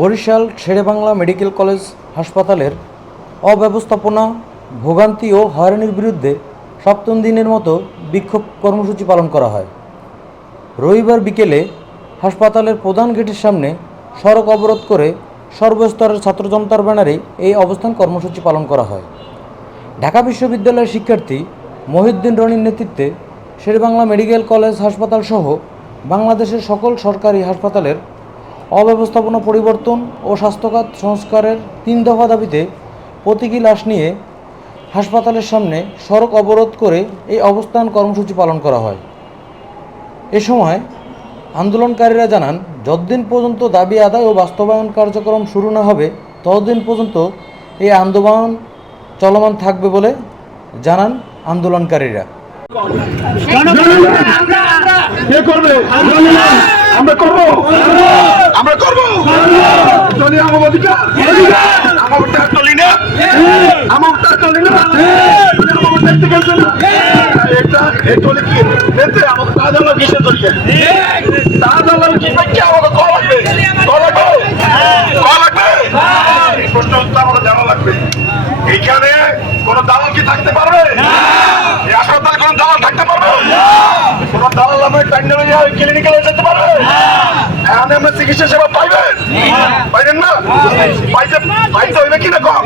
Barishal Sherebangla medical college হাসপাতালের অব্যবস্থাপনা, ভোগান্তি ও হয়রানির বিরুদ্ধে সপ্তম দিনের মতো বিক্ষোভ কর্মসূচি পালন করা হয়। রবিবার বিকেলে হাসপাতালের প্রধান গেটের সামনে সড়ক অবরোধ করে সর্বস্তরের ছাত্র জনতার ব্যানারে এই অবস্থান কর্মসূচি পালন করা হয়। ঢাকা বিশ্ববিদ্যালয়ের শিক্ষার্থী মহিউদ্দিন রনির নেতৃত্বে শেরেবাংলা মেডিকেল কলেজ হাসপাতাল সহ বাংলাদেশের সকল সরকারি হাসপাতালের অব্যবস্থাপনা পরিবর্তন ও স্বাস্থ্যখাত সংস্কারের 3 দফা দাবিতে প্রতীকী লাশ নিয়ে হাসপাতালের সামনে সড়ক অবরোধ করে এই অবস্থান কর্মসূচি পালন করা হয়। এ সময় আন্দোলনকারীরা জানান, যতদিন পর্যন্ত দাবি আদায় ও বাস্তবায়ন কার্যক্রম শুরু না হবে ততদিন পর্যন্ত এই আন্দোলন চলমান থাকবে বলে জানান আন্দোলনকারীরা। এইখানে কোন দালাল কি থাকতে পারবে? এই হাসপাতালে কোন দালাল থাকতে পারবে? কোন দালাল আমার ক্লিনিক্যালে যেতে পারবে? এখানে আমরা চিকিৎসা সেবা পাইবেন? পাইবেন না? পাইতে হইবে কিনা কম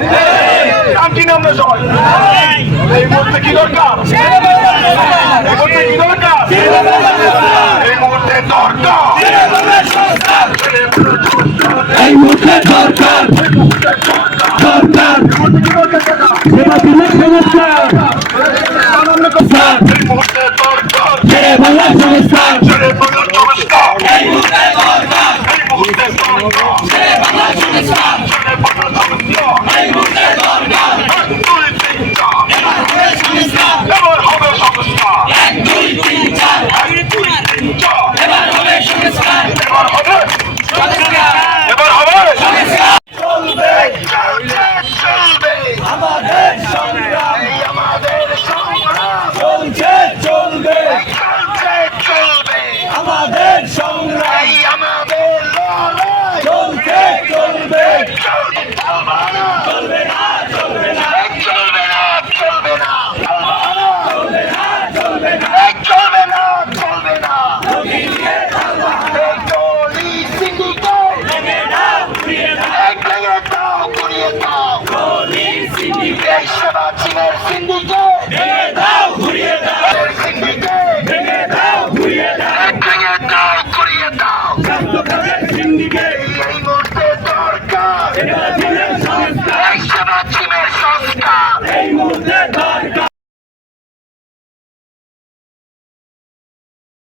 কাম কিনা আমরা সবাই এই মুহূর্তে কি দরকার? এই মুহূর্তে কি দরকার? এই মুহূর্তে দরকার এই মুহূর্তে দরকার সেবা দিলে সংস্কার এই মুহূর্তে দরকার বাংলা সংস্কার এই মুহূর্তে দরকার এই মুহূর্তে দরকার বাংলা সংস্কার এই মুহূর্তে দরকার 1 2 3 4 এবার হবে সংস্কার 1 2 3 4 1 2 3 4 এবার হবে সংস্কার এবার হবে চলবে চলবে আমাদের সংগ্রাম আমাদের সংগ্রাম চলছে চলবে চলবে আমাদের সংগ্রাম আমাদের লড়াই চলছে চলবে চলবে না চলবে না চলবে না চলবে না চলবে না চলবে না চলবে না চলবে না রোগী নিয়ে এই টলি সিন্ডিকেট ভেঙে দাও ঘুরিয়ে দাও ভেঙে দাও গুড়িয়ে দাও রোগী সিন্ডিকেট এই সেবা চীনের সিন্ডিকেট ভেঙে দাও ঘুরিয়ে দাও সিন্ডিকেট ভেঙে দাও ঘুরিয়ে দাও ভেঙে দাও গুড়িয়ে দাও স্বাস্থ্যখাতের সিন্ডিকেট এই মুহূর্তে দরকার সেবা দিলে সংস্কার এই সেবা চীনের সংস্কার এই মুহূর্তে দরকার